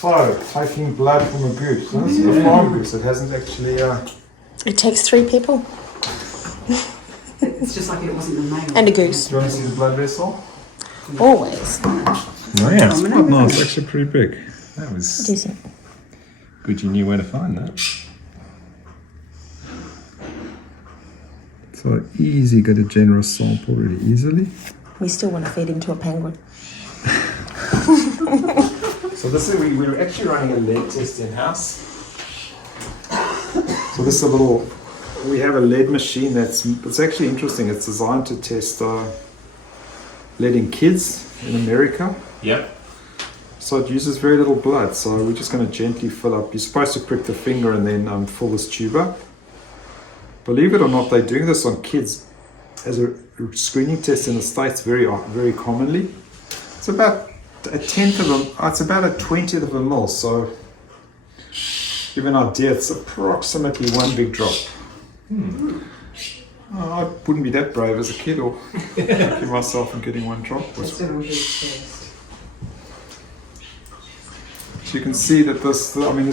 So, taking blood from a goose. So this is a farm goose. It hasn't actually... It takes 3 people. It's just like it wasn't the male. And a goose. Do you want to see the blood vessel? Always. Oh yeah, it's quite nice. It's actually pretty big. That was Decent. good you knew where to find that. So easy, get a generous sample really easily. We still want to feed him to a penguin. So this is, we're actually running a lead test in-house. So this is a little, we have a lead machine it's actually interesting. It's designed to test lead in kids in America. Yep. So it uses very little blood. So we're just going to gently fill up. You're supposed to prick the finger and then fill this tube up. Believe it or not, they're doing this on kids as a screening test in the States very commonly. It's about a tenth of it's about a 20th of a mil. So give you an idea, it's approximately 1 big drop. Oh, I wouldn't be that brave as a kid or lucky myself in getting 1 drop. Just a little bit first. So you can see that this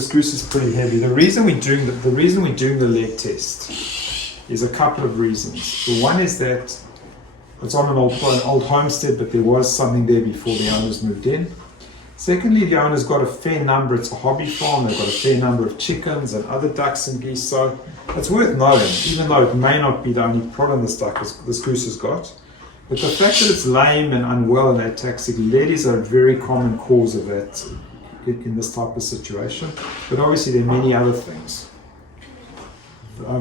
goose is pretty heavy. The reason we're doing the lead test is a couple of reasons. The one is that it's on an old homestead, but there was something there before the owners moved in. Secondly, the owner's got a fair number. It's a hobby farm. They've got a fair number of chickens and other ducks and geese. So it's worth knowing, even though it may not be the only problem this goose has got. But the fact that it's lame and unwell and ataxic, lead is a very common cause of that in this type of situation. But obviously there are many other things.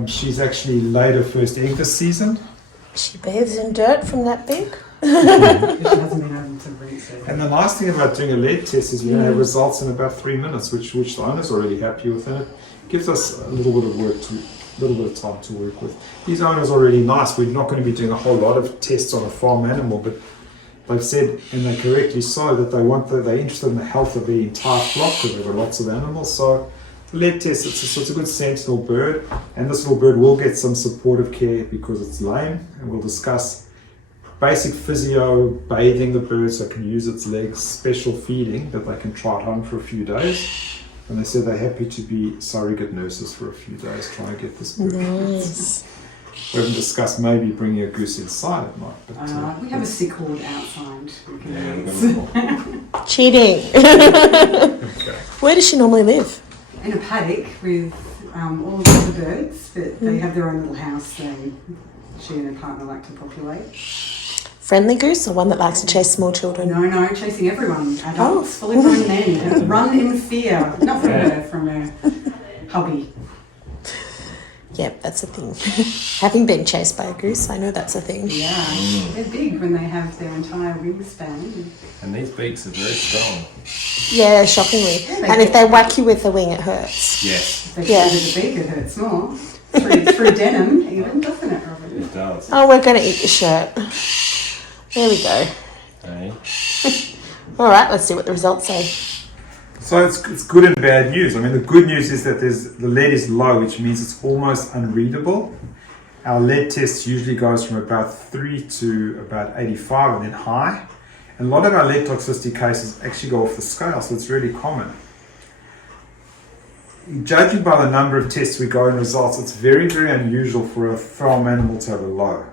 She's actually laid her first egg this season. She bathes in dirt from that big. She hasn't been able to rinse it. And the nice thing about doing a lead test is you have results in about 3 minutes, which the owner's are really happy with, and it gives us a little bit of time to work with. These owners are really nice. We're not going to be doing a whole lot of tests on a farm animal, but they've said, and they correctly so, that they're interested in the health of the entire flock because they've got lots of animals. So the lead test, it's a good sentinel bird, and this little bird will get some supportive care because it's lame, and we'll discuss basic physio, bathing the bird so it can use its legs, special feeding that they can try at home for a few days. And they said they're happy to be surrogate nurses for a few days trying to get this bird. Nice. We haven't discussed maybe bringing a goose inside at night. But, we have a sick horde outside. Cheating. Okay. Where does she normally live? In a paddock with all of the other birds, but they have their own little house she and her partner like to populate. Friendly goose or one that likes to chase small children? No, chasing everyone. Adults, fully grown men. Run in fear. Not from her, from her hubby. Yep, that's a thing. Having been chased by a goose, I know that's a thing. Yeah, they're big when they have their entire wingspan. And these beaks are very strong. Yeah, shockingly. Yeah, and if they whack you with the wing, it hurts. Yes, If they get rid of the beak, it hurts more. Through denim, even, doesn't it, Robert? it does. Oh, we're going to eat the shirt. There we go. Hey. All right, let's see what the results say. So it's good and bad news. I mean, the good news is that the lead is low, which means it's almost unreadable. Our lead test usually goes from about 3 to about 85 and then high. And a lot of our lead toxicity cases actually go off the scale, so it's really common. Judging by the number of tests we go and results, it's very, very unusual for a farm animal to have a low.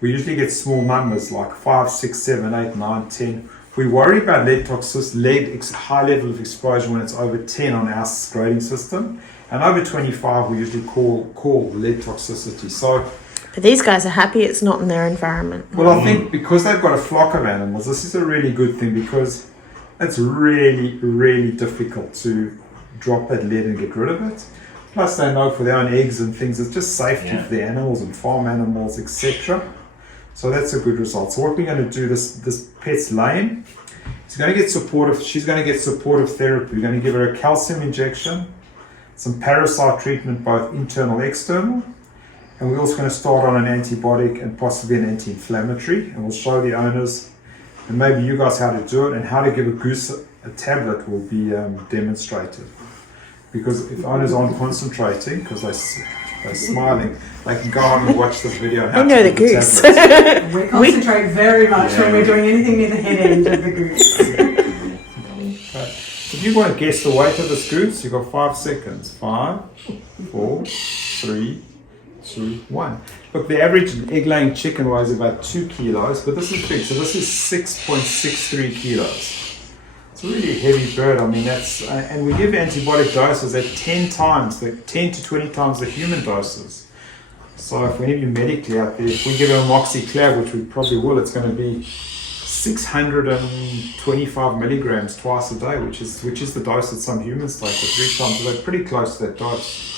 We usually get small numbers like 5, 6, 7, 8, 9, 10. We worry about lead toxicity, high level of exposure when it's over 10 on our grading system. And over 25 we usually call lead toxicity. So, But these guys are happy it's not in their environment. well, I think because they've got a flock of animals, this is a really good thing because it's really, really difficult to drop that lead and get rid of it. Plus they know for their own eggs and things, it's just safety for the animals and farm animals, etc. So that's a good result. So what we're going to do, this pet's lame. She's going to get supportive therapy. We're going to give her a calcium injection, some parasite treatment, both internal and external. And we're also going to start on an antibiotic and possibly an anti-inflammatory. And we'll show the owners and maybe you guys how to do it, and how to give a goose a tablet will be demonstrated. Because if owners aren't concentrating, because they're smiling, they can go on and watch the video. I know the goose. We concentrate very much when we're doing anything near the head end of the goose. If you want to guess the weight of this goose, you've got 5 seconds. 5, 4, 3, 2, 1. Look, the average egg-laying chicken weighs about 2 kilos, but this is big. So this is 6.63 kilos. It's a really heavy bird. I mean, that's and we give antibiotic doses at 10 to 20 times the human doses. So if we need you medically out there, if we give a moxiclav, which we probably will, it's going to be 625 milligrams twice a day, which is the dose that some humans take, or 3 times. So they're pretty close to that dose.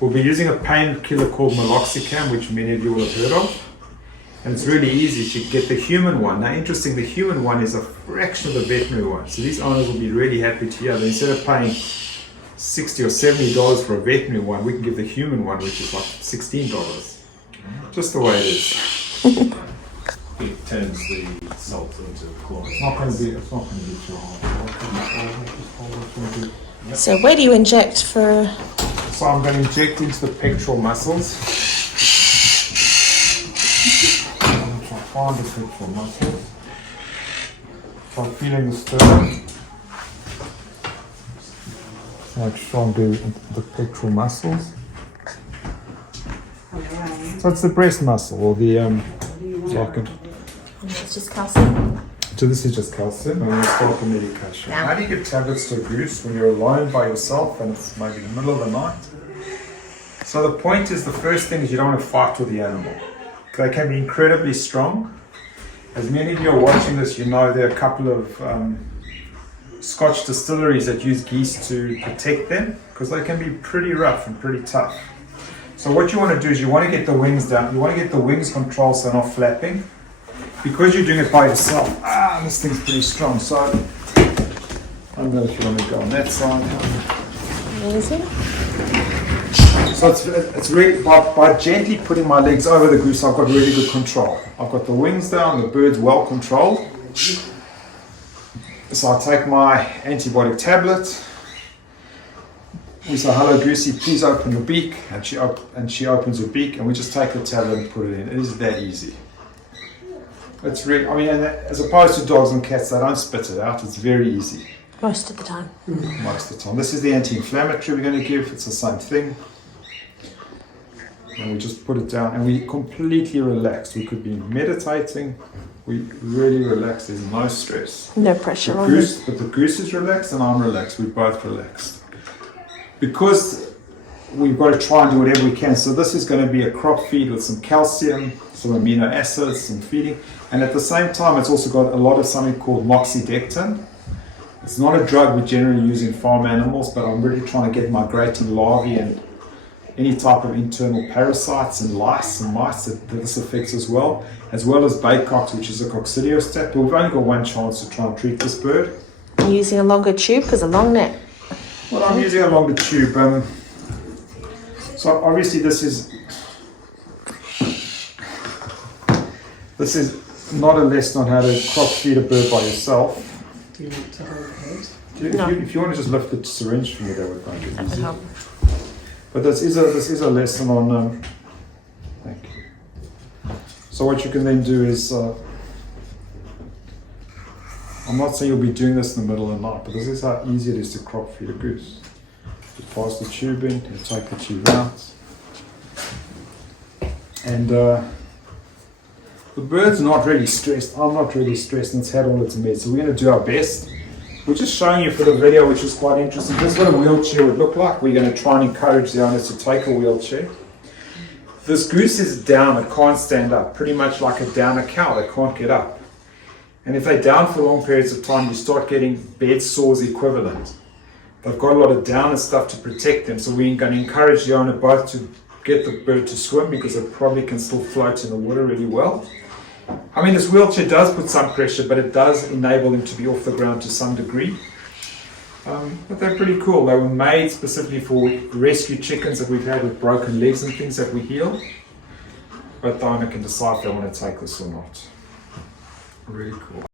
We'll be using a painkiller called meloxicam, which many of you will have heard of. And it's really easy to get the human one. Now, interesting, the human one is a fraction of the veterinary one. So these owners will be really happy to hear that instead of paying $60 or $70 for a veterinary one, we can give the human one, which is like $16. Just the way it is. It turns the salt into chlorine. It's not going to be too hard. So where do you inject for? So I'm going to inject into the pectoral muscles. Find the pectoral muscles. So I'm feeling the sternum. So I try and do the pectoral muscles. So it's the breast muscle or the It's just calcium. So this is just calcium, and we'll start the medication. Yeah. How do you give tablets to a goose when you're alone by yourself and it's maybe the middle of the night? So the point is, the first thing is you don't want to fight with the animal. They can be incredibly strong. As many of you are watching this, you know there are a couple of Scotch distilleries that use geese to protect them, because they can be pretty rough and pretty tough. So what you want to do is you want to get the wings down. You want to get the wings controlled so they're not flapping. Because you're doing it by yourself, this thing's pretty strong. So I'm going to, if you want to go on that side. Amazing. So it's really, by gently putting my legs over the goose, I've got really good control. I've got the wings down, the bird's well controlled. So I take my antibiotic tablet. We say, hello Goosey, please open your beak. And she opens her beak, and we just take the tablet and put it in. It is that easy. It's really, I mean, and as opposed to dogs and cats, they don't spit it out. It's very easy. Most of the time. Most of the time. This is the anti-inflammatory we're going to give. It's the same thing. And we just put it down, and we completely relaxed. We could be meditating. We really relaxed. There's no stress. No pressure The on goose, but the goose is relaxed, and I'm relaxed. We're both relaxed. Because we've got to try and do whatever we can. So this is going to be a crop feed with some calcium, some amino acids, some feeding. And at the same time, it's also got a lot of something called moxidectin. It's not a drug we generally use in farm animals, but I'm really trying to get migrating larvae and any type of internal parasites and lice and mice that this affects as well as baycox, which is a coccidiostat. But we've only got one chance to try and treat this bird. You're using a longer tube because a long neck. Well, I'm using a longer tube. So obviously this is not a lesson on how to crop feed a bird by yourself. Do you want to hold the head? If you want to just lift the syringe for me, that would make it That would easy. help. But this is a lesson on. Thank you. So what you can then do is, I'm not saying you'll be doing this in the middle of the night, but this is how easy it is to crop feed a goose. You pass the tube in, you take the tube out, and the bird's not really stressed. I'm not really stressed, and it's had all its meds. So we're going to do our best. We're just showing you for the video, which is quite interesting. This is what a wheelchair would look like. We're going to try and encourage the owners to take a wheelchair. This goose is down, it can't stand up, pretty much like a downer cow, they can't get up. And if they're down for long periods of time, you start getting bed sores equivalent. They've got a lot of down and stuff to protect them, so we're going to encourage the owner both to get the bird to swim, because it probably can still float in the water really well. I mean, this wheelchair does put some pressure, but it does enable them to be off the ground to some degree. But they're pretty cool. They were made specifically for rescue chickens that we've had with broken legs and things that we heal. But the owner can decide if they want to take this or not. Really cool.